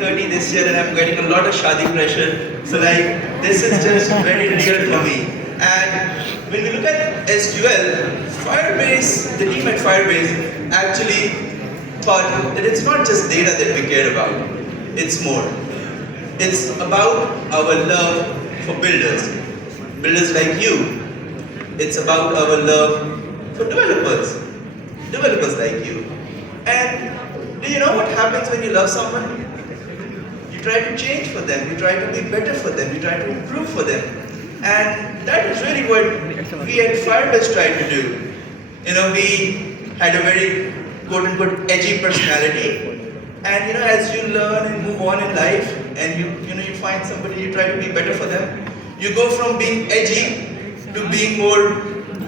30 this year and I'm getting a lot of shadi pressure. So like, this is just very real for me. And when we look at SQL, Firebase, the team at Firebase actually thought that it's not just data that we care about, it's more. It's about our love for builders like you. It's about our love for developers like you. And do you know what happens when you love someone? You try to change for them, you try to be better for them, you try to improve for them. And that is really what we at Firebase tried to do. We had a very quote-unquote edgy personality. And as you learn and move on in life, and you find somebody, you try to be better for them, you go from being edgy to being more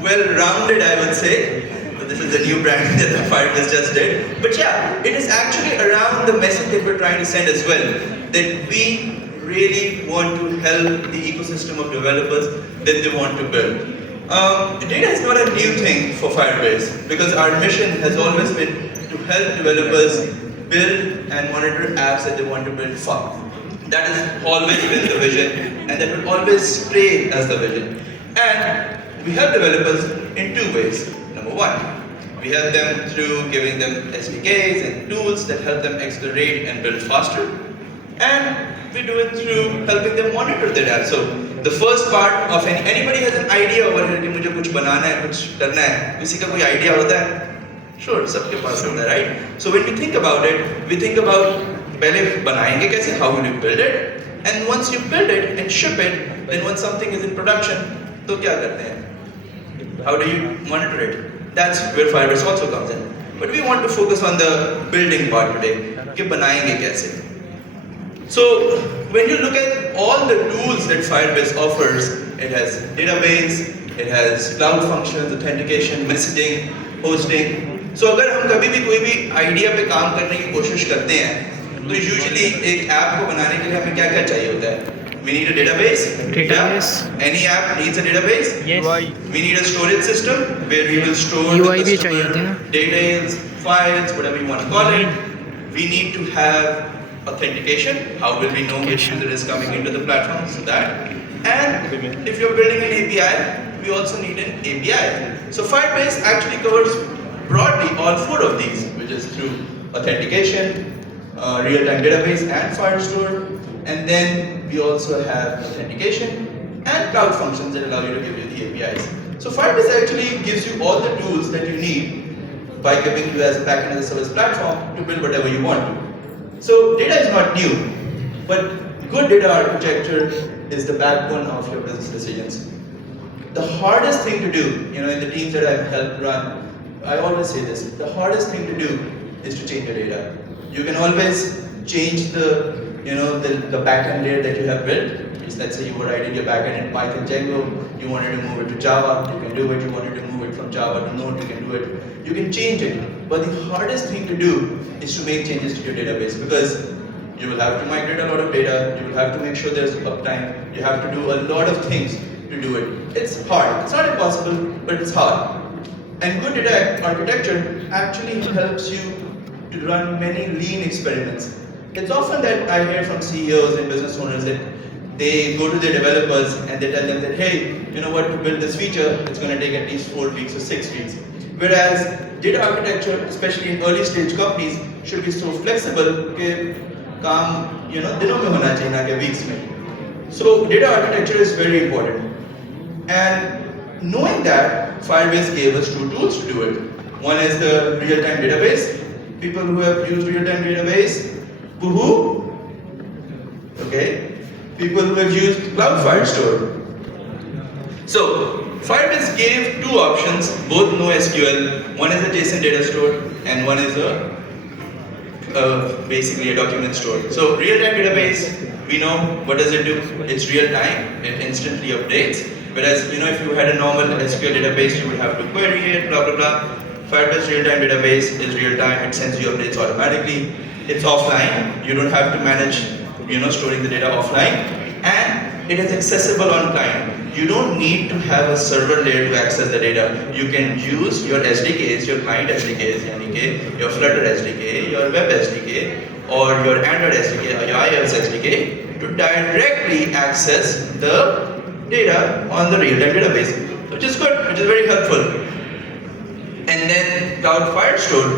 well-rounded, I would say. So this is the new brand that the Firebase just did. But yeah, it is actually around the message that we're trying to send as well, that we really want to help the ecosystem of developers that they want to build. Data is not a new thing for Firebase, because our mission has always been to help developers build and monitor apps that they want to build for. That has always been the vision, and that will always stay as the vision. And we help developers in two ways. Number one, we help them through giving them SDKs and tools that help them accelerate and build faster. And we do it through helping them monitor their app. So the first part of anybody has an idea over here कि मुझे कुछ बनाना है, कुछ करना है, किसी का कोई idea होता है? Sure, सबके पास होता है, right? So when we think about it, we think about पहले बनाएंगे कैसे, how will you build it? And once you build it and ship it, then when something is in production, तो क्या करते हैं? How do you monitor it? That's where Firebase also comes in. But we want to focus on the building part today, कि बनाएंगे कैसे? So when you look at all the tools that Firebase offers, it has database, it has cloud functions, authentication, messaging, hosting. So अगर हम कभी भी कोई भी idea पे काम करने की कोशिश करते हैं, तो usually एक app को बनाने के लिए हमें क्या-क्या चाहिए होता है? We need a database. Yeah. Any app needs a database. Yes. We need a storage system where we will store UI the भी चाहिए होते customer हैं। details, files, whatever you want to call it. We need to have authentication. How will we know which user is coming into the platform? So that. And if you're building an API, we also need an API. So Firebase actually covers broadly all four of these, which is through authentication, real-time database and Firestore. And then we also have authentication and cloud functions that allow you to give you the APIs. So Firebase actually gives you all the tools that you need by giving you as a backend as a service platform to build whatever you want to. So data is not new, but good data architecture is the backbone of your business decisions. The hardest thing to do, in the teams that I've helped run, I always say this, the hardest thing to do is to change your data. You can always change the backend layer that you have built. Let's say you were writing your backend in Python Django, you wanted to move it to Java, you can do it. You wanted to move it from Java to Node, you can do it. You can change it. But the hardest thing to do is to make changes to your database, because you will have to migrate a lot of data, you will have to make sure there's uptime, you have to do a lot of things to do it. It's hard. It's not impossible, but it's hard. And good data architecture actually helps you to run many lean experiments. It's often that I hear from CEOs and business owners that they go to their developers and they tell them that, hey, you know what, to build this feature, it's going to take at least 4 weeks or 6 weeks. Whereas data architecture, especially in early stage companies, should be so flexible that काम दिनों में होना चाहिए ना कि weeks में. So data architecture is very important. And knowing that, Firebase gave us 2 tools to do it. One is the real-time database. People who have used real-time database, woohoo! Okay. People who have used Cloud Firestore. So Firebase gave 2 options, both NoSQL. One is a JSON data store, and one is basically a document store. So real-time database, we know what does it do? It's real-time. It instantly updates. Whereas if you had a normal SQL database, you would have to query it, blah blah blah. Firebase real-time database is real-time. It sends you updates automatically. It's offline. You don't have to manage, storing the data offline, and it is accessible on client. You don't need to have a server layer to access the data. You can use your SDKs, your client SDKs, your Flutter SDK, your web SDK, or your Android SDK or your iOS SDK to directly access the data on the real-time database, which is good, which is very helpful. And then Cloud Firestore,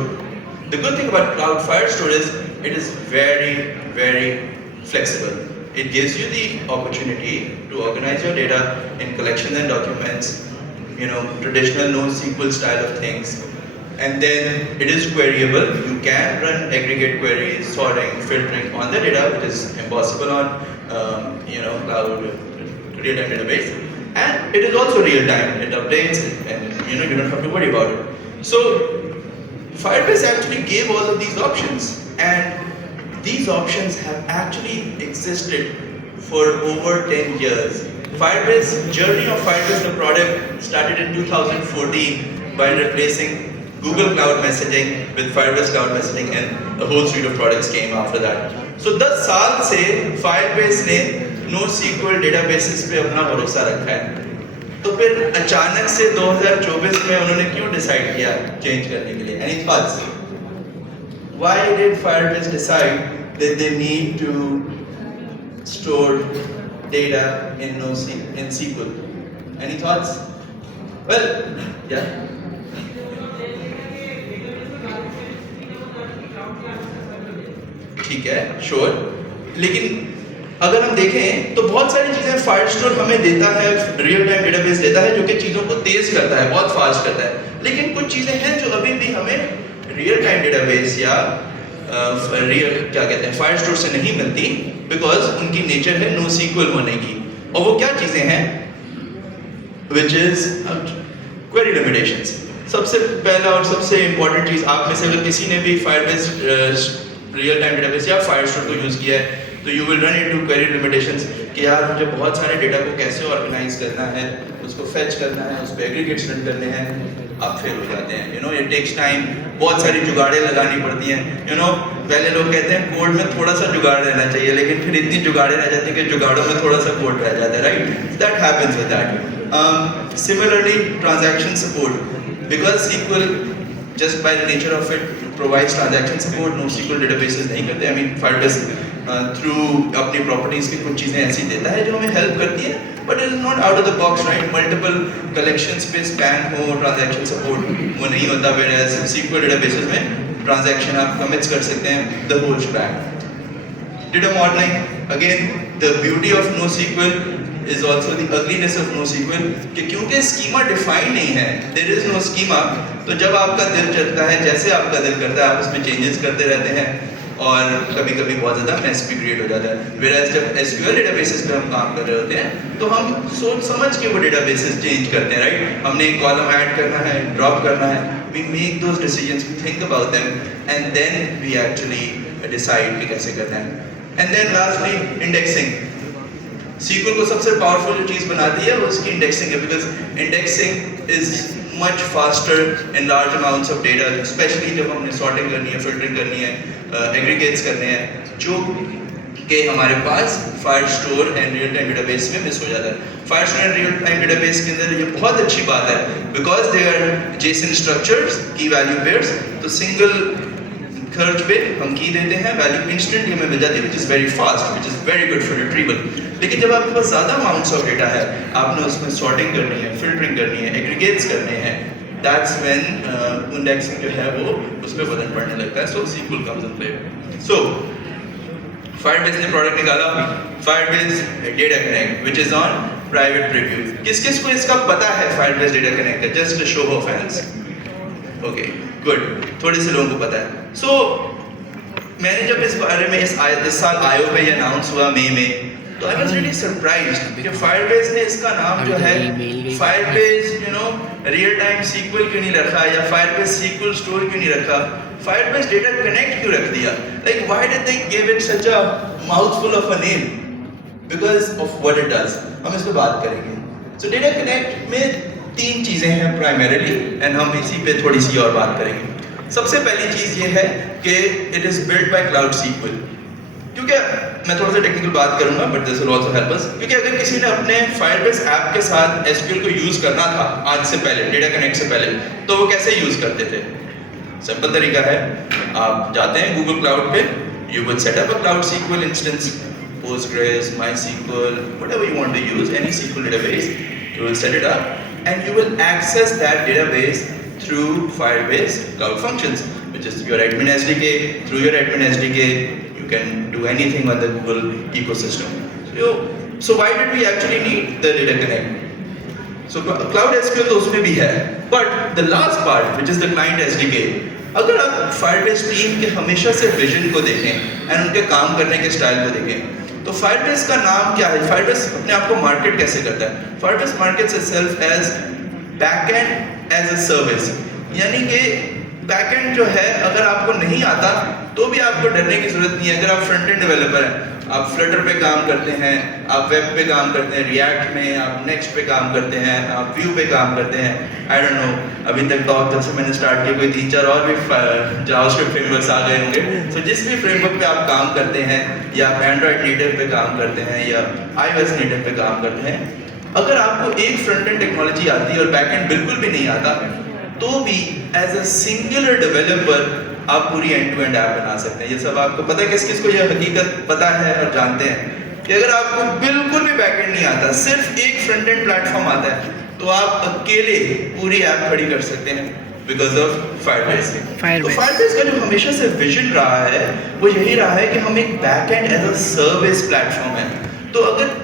the good thing about Cloud Firestore is it is very, very flexible. It gives you the opportunity to organize your data in collections and documents, traditional NoSQL style of things. And then it is queryable. You can run aggregate queries, sorting, filtering on the data, which is impossible on cloud real-time database. And it is also real-time. It updates, and you don't have to worry about it. So Firebase actually gave all of these options, and these options have actually existed for over 10 years. Firebase, journey of Firebase, the product, started in 2014 by replacing Google Cloud Messaging with Firebase Cloud Messaging, and a whole suite of products came after that. So 10 साल से Firebase ने NoSQL databases पे अपना भरोसा रखा है. तो फिर अचानक से 2024 में उन्होंने क्यों डिसाइड किया चेंज करने के लिए? Any thoughts? Why did Firebase decide that they need to store data in SQL? Any thoughts? Well, yeah. ठीक है, श्योर. लेकिन अगर हम देखें तो बहुत सारी चीजें फायरस्टोर हमें देता है, रियल टाइम डेटाबेस देता है, जो कि चीजों को तेज करता है, बहुत फास्ट करता है. लेकिन कुछ चीजें हैं जो अभी भी हमें रियल टाइम डेटाबेस या फायरस्टोर से नहीं मिलती, बिकॉज उनकी नेचर है NoSQL होने की. और वो क्या चीजें हैं? Which is query limitations. सबसे पहला और सबसे इंपॉर्टेंट चीज, आप में से अगर किसी ने भी फायरबेस रियल टाइम डेटाबेस या फायरस्टोर को यूज किया है, तो you will run into query limitations कि यार मुझे बहुत सारे डेटा को कैसे ऑर्गेनाइज करना है, उसको फेच करना है, उस पर एग्रीगेट्स रन करने हैं. आप फेल हो जाते हैं. It takes time. बहुत सारी जुगाड़ें लगानी पड़ती हैं. पहले लोग कहते हैं कोड में थोड़ा सा जुगाड़ रहना चाहिए, लेकिन फिर इतनी जुगाड़ें रह जाती हैं कि जुगाड़ों में थोड़ा सा कोड रह जाता है, right? That happens with that. Similarly transaction support, because SQL just by the nature of it provides transaction support. NoSQL databases नहीं करते. I mean Firebase through अपनी properties की कुछ चीजें ऐसी देता है जो हमें help करती है, but it is not out of the box, right? Multiple collections पे span हो, transaction support वो नहीं होता, whereas SQL databases में transaction आप commits कर सकते हैं, the whole shebang. Data modeling, again the beauty of NoSQL is also the ugliness of NoSQL, कि क्योंकि स्कीमा डिफाइन नहीं है, there is no schema, तो जब आपका दिल चलता है, जैसे आपका दिल करता है, आप उसमें चेंजेस करते रहते हैं, और कभी-कभी बहुत ज़्यादा मैस भी क्रिएट हो जाता है. Whereas जब SQL डेटाबेसेस पे हम काम कर रहे होते हैं, तो हम सोच समझ के वो डेटाबेसेस चेंज करते हैं, राइट? हमने एक कॉलम ऐड करना है, ड्रॉप करना है, we make those decisions, we think about them, and then we actually decide कि कैसे करना है. And then lastly, indexing. SQL को सबसे पावरफुल जो चीज़ बनाती है वो उसकी इंडेक्सिंग है, because indexing is much faster in large amounts of data, specially जब हमने सॉर्टिंग करनी है, फिल्टरिंग करनी है, एग्रीगेट्स करने हैं, जो कि हमारे पास Firestore and real time database में मिस हो जाता है. Firestore and real time database के अंदर ये बहुत अच्छी बात है, because they are JSON structures, key value pairs, तो सिंगल खर्च पे हम की देते हैं, वैल्यू इंस्टेंटली हमें मिल जाती है, which is very fast, which is very good for retrieval. लेकिन जब आपके पास ज़्यादा अमाउंट्स ऑफ डेटा है, आपने उसमें सॉर्टिंग करनी है, फिल्टरिंग करनी है, एग्रीगेट्स करने हैं, दैट्स व्हेन इंडेक्सिंग जो है वो उस पर वजन पड़ने लगता है. सो SQL कम्स इन प्ले. सो Firebase ने प्रोडक्ट निकाला, Firebase Data Connect, which is on private preview. किस को इसका पता है Firebase Data Connect का? Just a show of hands. Okay, good. थोड़े से लोगों को पता है. So मैंने जब इस बारे में इस साल IO पे ये अनाउंस हुआ मई में, तो I was really surprised कि Firebase ने इसका नाम जो है Firebase रियल टाइम SQL क्यों नहीं रखा, या Firebase SQL Store क्यों नहीं रखा, Firebase Data Connect क्यों रख दिया? Like why did they give it such a mouthful of a name? Because of what it does. हम इस पे बात करेंगे. So Data Connect में 3 चीजें हैं primarily, and हम इसी पे थोड़ी सी और बात करेंगे. सबसे पहली चीज ये है कि it is built by Cloud SQL. क्योंकि मैं थोड़ा सा टेक्निकल बात करूंगा, but this will also help us. क्योंकि अगर किसी ने अपने Firebase ऐप के साथ SQL को यूज करना था आज से पहले, Data Connect से पहले, तो वो कैसे यूज करते थे? सिंपल तरीका है, आप जाते हैं गूगल क्लाउड पे, You would set up a Cloud SQL instance, Postgres, MySQL, whatever you want to use, any SQL database. You will set it up and you will access that database through Firebase Cloud Functions, which is your admin SDK. Through your admin SDK, you can do anything on the Google ecosystem. So why did we actually need the Data Connect? So Cloud SQL तो उसमें भी है, but the last part, which is the client SDK, अगर आप Firebase team के हमेशा से विजन को देखें and उनके काम करने के स्टाइल को देखें, तो Firebase का नाम क्या है? Firebase अपने आप को मार्केट कैसे करता है? Firebase markets itself as backend as a service, यानी कि बैकएंड जो है अगर आपको नहीं आता तो भी आपको डरने की जरूरत नहीं है। अगर आप फ्रंट एंड डेवलपर हैं, आप फ्लटर पे काम करते हैं, आप वेब पे काम करते हैं, रिएक्ट में, आप नेक्स्ट पे काम करते हैं, आप व्यू पे काम करते हैं, आई डोंट नो, अभी तक तो जब से मैंने स्टार्ट किया कोई 3-4 और भी जावास्क्रिप्ट फ्रेमवर्क्स आ गए होंगे। तो जिस भी फ्रेमवर्क पे आप काम करते हैं, या आप एंड्रॉइड नेटिव पे काम करते हैं या iOS नेटिव पे काम करते हैं, अगर आपको एक फ्रंट एंड टेक्नोलॉजी आती है और बैकएंड बिल्कुल भी नहीं आता, तो भी एज अ सिंगुलर डेवलपर आप पूरी एंड टू एंड ऐप बना सकते हैं। ये सब आपको पता है, किस किस को ये हकीकत पता है और जानते हैं कि अगर आपको बिल्कुल भी बैकएंड नहीं आता, सिर्फ एक फ्रंट एंड प्लेटफॉर्म आता है, तो आप अकेले पूरी ऐप खड़ी कर सकते हैं बिकॉज ऑफ Firebase। तो Firebase का जो हमेशा से विजन रहा है वो यही रहा है कि हम एक backend as a service platform है। तो अगर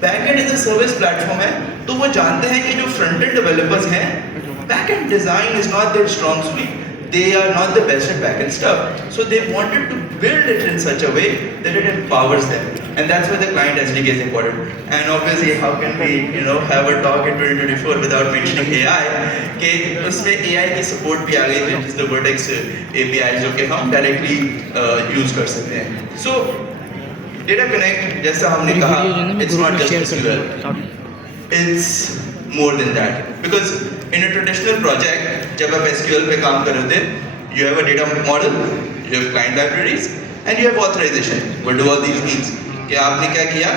backend as a service platform है तो वो जानते हैं कि जो फ्रंट एंड डेवलपर्स हैं, backend design is not their strong suite. They are not the best at backend stuff. So they wanted to build it in such a way that it empowers them. And that's why the client SDK is important. And obviously, how can we, have a talk in 2024 without mentioning AI? कि उसमें AI की support भी आ गई, which is the Vertex API, जो कि हम directly use कर सकते हैं. So Data Connect, जैसा हमने कहा, it's not just SQL. It's more than that. Because in a traditional project, जब आप SQL पे काम कर रहे थे, you have a data model, you have client libraries, and you have authorization. What do all these means? कि आपने क्या किया?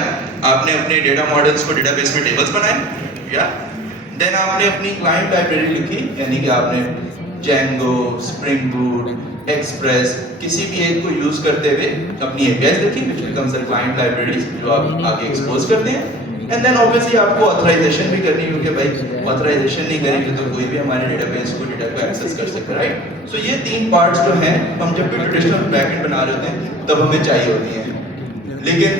आपने अपने data models को database में tables बनाए, या then आपने अपनी client library लिखी, यानी कि आपने Django, Spring Boot, Express, किसी भी एक को यूज करते हुए अपनी APIs लिखी, which becomes the client libraries जो आप आगे expose करते हैं। एंड देन ऑब्वियसली आपको ऑथराइजेशन भी करनी है, क्योंकि भाई ऑथराइजेशन नहीं करेंगे तो कोई भी हमारे डेटाबेस को डेटा को एक्सेस कर सकता है, राइट? सो ये 3 पार्ट्स जो हैं हम जब भी ट्रेडिशनल बैकएंड बना रहे होते हैं तब हमें चाहिए होती हैं, लेकिन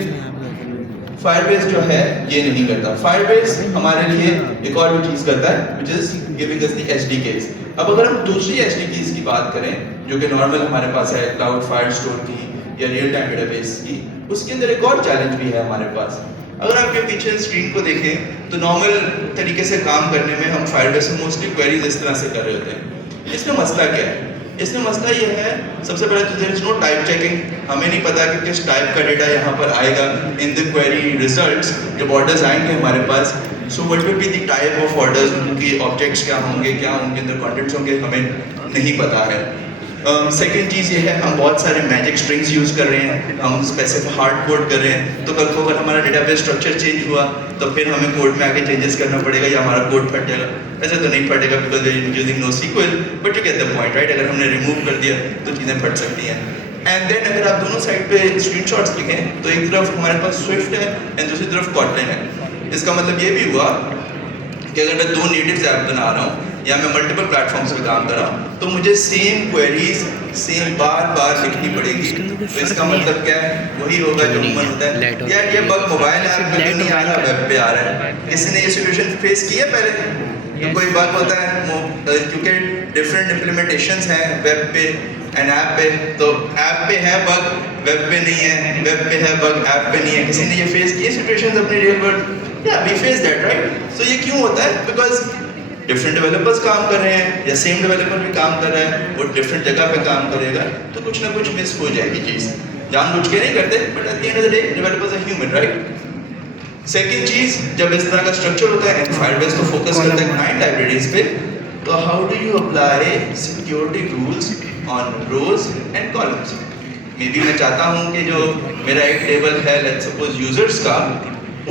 Firebase जो है ये नहीं करता। Firebase हमारे लिए एक और भी चीज़ करता है, which is giving us the SDKs। अब अगर हम दूसरी SDKs की बात करें जो कि नॉर्मल हमारे पास है, क्लाउड फायरस्टोर की या रियल टाइम डेटाबेस की, उसके अंदर एक और चैलेंज भी है हमारे पास। अगर आपके पीछे स्क्रीन को देखें तो नॉर्मल तरीके से काम करने में हम Firebase में मोस्टली क्वेरीज इस तरह से कर रहे होते हैं। इसमें मसला क्या है? इसमें मसला ये है, सबसे पहले तो there is no type checking. हमें नहीं पता कि किस टाइप का डेटा यहाँ पर आएगा इन द क्वेरी रिजल्ट्स। जब ऑर्डर्स आएंगे हमारे पास, so what will be the type of orders, उनकी ऑब्जेक्ट्स क्या होंगे, क्या उनके अंदर कंटेंट्स होंगे, हमें नहीं पता है। सेकेंड चीज़ ये है, हम बहुत सारे मैजिक स्ट्रिंग्स यूज़ कर रहे हैं, हम स्पेसिफिक हार्ड कोड कर रहे हैं, तो कल को अगर हमारा डेटाबेस स्ट्रक्चर चेंज हुआ तो फिर हमें कोड में आगे चेंजेस करना पड़ेगा या हमारा कोड फट जाएगा। ऐसे तो नहीं फटेगा because we are using no SQL, but you get the point, right? अगर हमने रिमूव कर दिया तो चीज़ें फट सकती हैं। एंड देन अगर आप दोनों साइड पे स्क्रीनशॉट्स लिखें तो एक तरफ हमारे पास स्विफ्ट है एंड दूसरी तरफ Kotlin है। इसका मतलब ये भी हुआ कि अगर मैं 2 नेटिव्स ऐप बना रहा हूँ या मैं मल्टीपल प्लेटफॉर्म्स पे काम कर रहा हूँ तो मुझे सेम क्वेरीज सेम बार लिखनी पड़ेगी। तो इसका मतलब क्या है? वही होगा जो अमूमन होता है, यार ये बग मोबाइल ऐप पे नहीं आ रहा, वेब पे आ रहा है। किसी ने ये सिचुएशन फेस की है पहले? तो कोई बग होता है क्योंकि डिफरेंट इम्प्लीमेंटेशंस हैं वेब पे एंड ऐप पे, तो ऐप पे है बग, वेब पे नहीं है, वेब पे है बग, ऐप पे नहीं है। किसी ने ये फेस किए सिचुएशंस अपने रियल वर्ल्ड? या we face that, right? So ये क्यों होता है? बिकॉज डिफरेंट डेवलपर्स काम कर रहे हैं या सेम डेवलपर भी काम कर रहा है, वो डिफरेंट जगह पे काम करेगा तो कुछ ना कुछ मिस हो जाएगी चीज़। जानबूझ के नहीं करते, but at the end of the day developers are human, right? Second चीज़, जब इस तरह का स्ट्रक्चर होता है एंड Firebase तो फोकस करता है क्लाइंट लाइब्रेरीज पे, तो how do you apply security rules on rows and columns? Maybe मैं चाहता हूँ कि जो मेरा एक टेबल है, लेट्स सपोज यूजर्स का,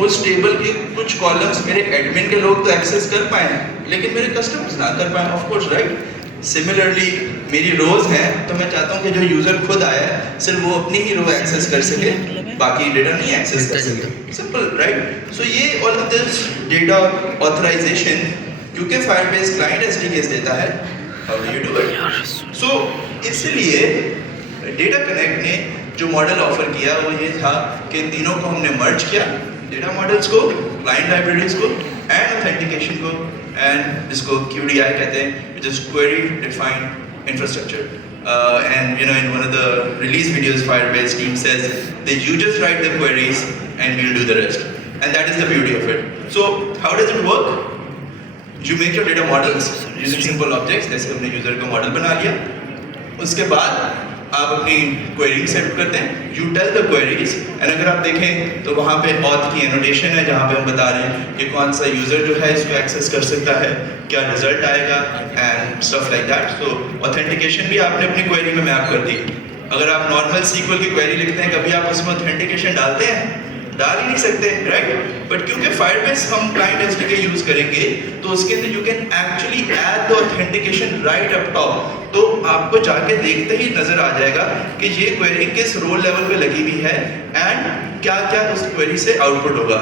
उस टेबल के कुछ कॉलम्स मेरे एडमिन के लोग तो एक्सेस कर पाए लेकिन मेरे कस्टमर्स ना कर पाए, ऑफ कोर्स, राइट? सिमिलरली मेरी रोज हैं तो मैं चाहता हूँ कि जो यूजर खुद आया है सिर्फ वो अपनी ही रो एक्सेस कर सके, बाकी डेटा नहीं एक्सेस कर सके। Simple, right? सो ये all of this data authorization क्योंकि फायरबेस क्लाइंट एसडीके देता है, how do you do it? So इसलिए डेटा कनेक्ट ने जो मॉडल ऑफर किया वो ये था कि इन तीनों को हमने मर्ज किया, डेटा मॉडल्स को, क्लाइंट लाइब्रेरीज को एंड ऑथेंटिकेशन को, एंड इसको QDI कहते हैं, which is query defined infrastructure. And you know, in one of the release videos, Firebase team says that you just write the queries and we'll do the rest. And that is the beauty of it. So how does it work? You make your data models using simple objects. जैसे हमने यूजर का मॉडल बना लिया, उसके बाद आप अपनी query set करते हैं, you tell the queries, and अगर आप देखें तो वहाँ पे ऑथ की एनोटेशन है जहाँ पे हम बता रहे हैं कि कौन सा यूज़र जो है इसको एक्सेस कर सकता है, क्या रिजल्ट आएगा एंड स्टफ लाइक दैट। सो ऑथेंटिकेशन भी आपने अपनी क्वेरी में मैप कर दी। अगर आप नॉर्मल SQL की क्वेरी लिखते हैं, कभी आप उसमें ऑथेंटिकेशन डालते हैं? डाल ही नहीं सकते, राइट? बट क्योंकि फायरबेस हम क्लाइंट एसडीके यूज करेंगे तो उसके अंदर you can actually add the authentication right up top. तो आपको जाके देखते ही नजर आ जाएगा कि ये क्वेरी किस रोल लेवल पे लगी हुई है एंड क्या क्या उस क्वेरी से आउटपुट होगा।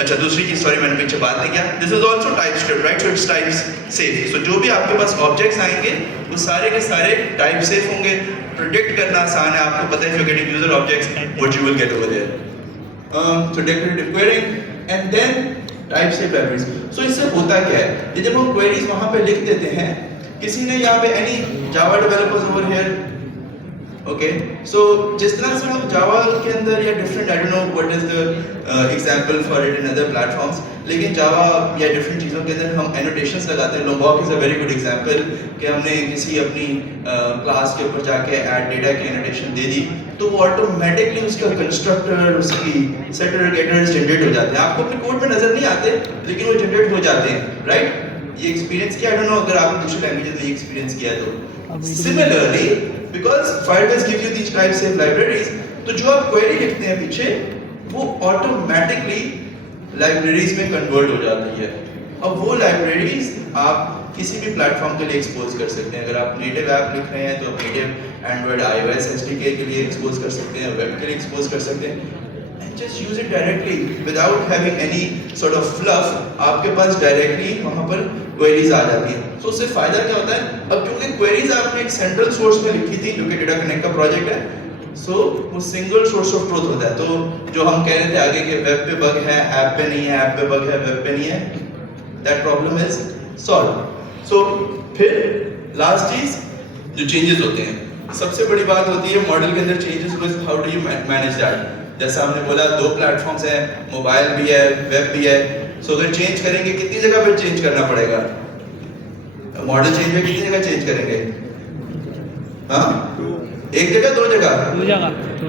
अच्छा, दूसरी चीज, सॉरी मैंने पीछे बात नहीं किया, this is also TypeScript, right? So it's type safe. So जो भी आपके पास ऑब्जेक्ट्स आएंगे वो सारे के सारे टाइप सेफ होंगे। प्रेडिक्ट करना आसान है, आपको पता है if you getting user objects what you will get over there. So declarative querying and then type safe libraries. So इससे होता क्या है कि जब हम queries वहाँ पे लिख देते हैं, किसी ने यहाँ पे any Java developers over here, okay? So जिस तरह से हम Java के अंदर या different, I don't know what is the example for it in other platforms, लेकिन Java या different चीज़ों के अंदर हम annotations लगाते हैं। Lombok is a very good example कि हमने किसी अपनी क्लास के ऊपर जाके add data की annotation दे दी तो वो ऑटोमेटिकली उसका कंस्ट्रक्टर, उसकी सेटर गेटर्स जनरेट हो जाते हैं। आपको अपने कोड में नजर नहीं आते लेकिन वो जनरेट हो जाते हैं, राइट? ये एक्सपीरियंस किया, आई डोंट नो अगर आपने दूसरे लैंग्वेजेस में ये एक्सपीरियंस किया तो। Similarly because Firebase gives you these type safe libraries, तो जो आप क्वेरी लिखते हैं पीछे वो ऑटोमेटिकली लाइब्रेरीज में कन्वर्ट हो जाती है। अब वो लाइब्रेरीज आप किसी भी प्लेटफॉर्म के लिए एक्सपोज कर सकते हैं। अगर आप नेटिव ऐप लिख रहे हैं तो आप नेटिव एंड्रॉइड iOS SDK के लिए एक्सपोज कर सकते हैं, वेब के लिए एक्सपोज कर सकते हैं, and just use it directly without having any sort of fluff. आपके पास डायरेक्टली वहाँ पर क्वेरीज आ जाती हैं। सो उससे फायदा क्या होता है? अब क्योंकि क्वेरीज आपने एक सेंट्रल सोर्स में लिखी थी जो कि डेटा कनेक्ट का प्रोजेक्ट है, सो वो सिंगल सोर्स ऑफ ट्रूथ होता है। तो जो हम कह रहे थे आगे कि वेब पे बग है, ऐप पे नहीं है, ऐप पे बग है, वेब पे नहीं है, दैट प्रॉब्लम इज सॉल्व। सो फिर लास्ट चीज जो चेंजेस होते हैं, सबसे बड़ी बात होती है मॉडल के अंदर changes with how do you manage that. जैसा हमने बोला 2 प्लेटफॉर्म्स हैं, मोबाइल भी है, वेब भी है। सो अगर चेंज करेंगे कितनी जगह पे चेंज करना पड़ेगा? मॉडल चेंज में कितनी जगह चेंज करेंगे? हाँ, एक जगह, दो जगह?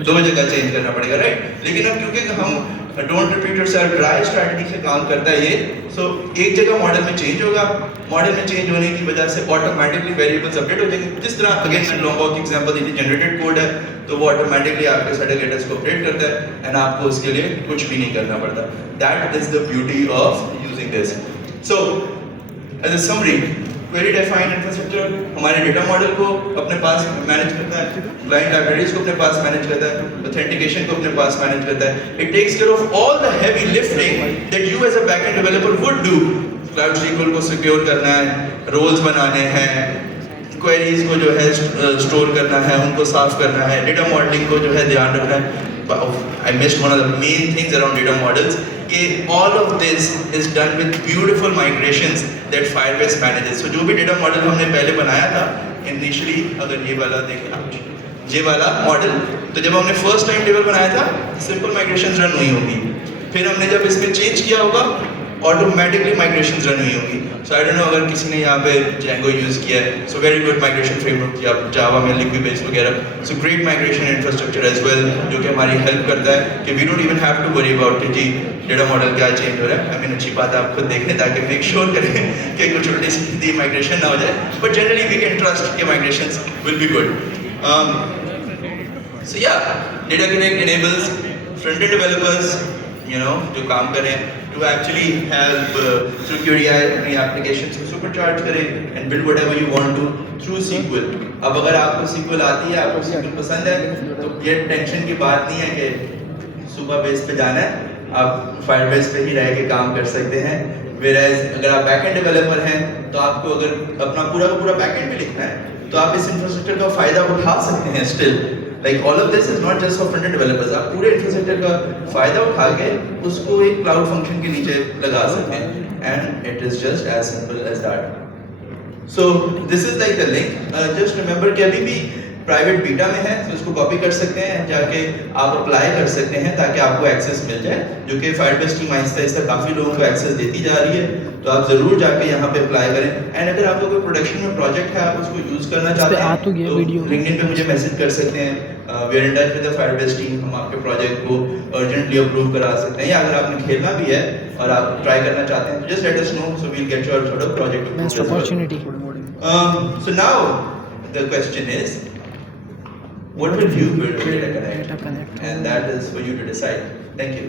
दो जगह चेंज करना पड़ेगा, राइट? लेकिन अब क्योंकि हम don't repeat yourself dry strategy से काम करता है ये, सो एक जगह मॉडल में चेंज होगा। मॉडल में चेंज होने की वजह से ऑटोमेटिकली वेरिएबल्स अपडेट हो जाएंगे। जिस तरह अगेन मैंने लॉन्गॉक की एग्जांपल दी थी, जनरेटेड कोड है तो वो ऑटोमेटिकली आपके सारे डेटा को अपडेट करता है एंड आपको उसके लिए कुछ भी नहीं करना पड़ता। That is the beauty of using this. So as a summary, query defined infrastructure हमारे डेटा मॉडल को अपने पास मैनेज करता है, क्लाइंट लाइब्रेरीज को अपने पास मैनेज करता है, ऑथेंटिकेशन को अपने पास मैनेज करता है। It takes care of all the heavy lifting that you as a backend developer would do. Cloud SQL को सिक्योर करना है, रोल्स बनाने हैं, क्वेरीज को जो है स्टोर करना है, उनको साफ करना है, डेटा मॉडलिंग को जो है ध्यान रखना है। I missed one of the main things around data models कि all of this is done with beautiful migrations that Firebase manages. So जो भी data model हमने पहले बनाया था initially, अगर ये वाला देखें आप, ये वाला मॉडल, तो जब हमने फर्स्ट टाइम टेबल बनाया था सिंपल माइग्रेशंस रन हुई होंगी, फिर हमने जब इसमें चेंज किया होगा ऑटोमेटिकली माइग्रेशंस रन हुई होंगी। सो आई डोंट नो अगर किसी ने यहाँ पे Django यूज किया है, so very good migration framework या जावा में लिक्विबेस वगैरह, so great migration infrastructure as well, जो कि हमारी हेल्प करता है कि we don't even have to worry about कि जी डेटा मॉडल क्या चेंज हो रहा है। आई मीन अच्छी बात है आप खुद देखें ताकि मेक श्योर करें कि कुछ उल्टी सीधी माइग्रेशन ना हो जाए, but generally we can trust कि migrations will be good. So yeah, Data Connect enables front-end developers जो काम करें to actually help through QDI अपनी applications को supercharge करें and build whatever you want to through SQL. अब अगर आपको SQL आती है, आपको SQL पसंद है, तो ये टेंशन की बात नहीं है कि सुपर बेस पे जाना है, आप फायरबेस पे ही रह के काम कर सकते हैं. Whereas अगर आप बैकएंड डेवलपर हैं, तो आपको अगर अपना पूरा का पूरा बैकएंड भी लिखना है, तो आप इस इंफ्रास्ट्रक्चर का फायदा उठा सकते हैं still. Like all of this is not just for front-end developers. आप पूरे इंफ्रास्ट्रक्चर का फायदा उठा के उसको एक क्लाउड फंक्शन के नीचे लगा सकते हैं. And it is just as simple as that. So this is like the link. Just remember कि अभी भी प्राइवेट बीटा में है, तो इसको कॉपी कर सकते हैं, जाके आप अप्लाई कर सकते हैं ताकि आपको एक्सेस मिल जाए, जो कि फायरबेस टीम आहिस्ता आहिस्ता काफ़ी लोगों को एक्सेस देती जा रही है. तो आप ज़रूर जाके यहाँ पे अप्लाई करें. एंड अगर आपको कोई प्रोडक्शन में प्रोजेक्ट है, आप उसको यूज़ करना चाहते हैं, तो लिंक्डइन पे मुझे मैसेज कर सकते हैं. We are in touch with the Firebase team. हम आपके प्रोजेक्ट को अर्जेंटली अप्रूव करा सकते हैं, या अगर आपने खेलना भी है और आप ट्राई करना चाहते हैं, तो just let us know, so we'll get your sort of project. Best opportunity. So now the question is, what will you build with Data Connect? And that is for you to decide. Thank you.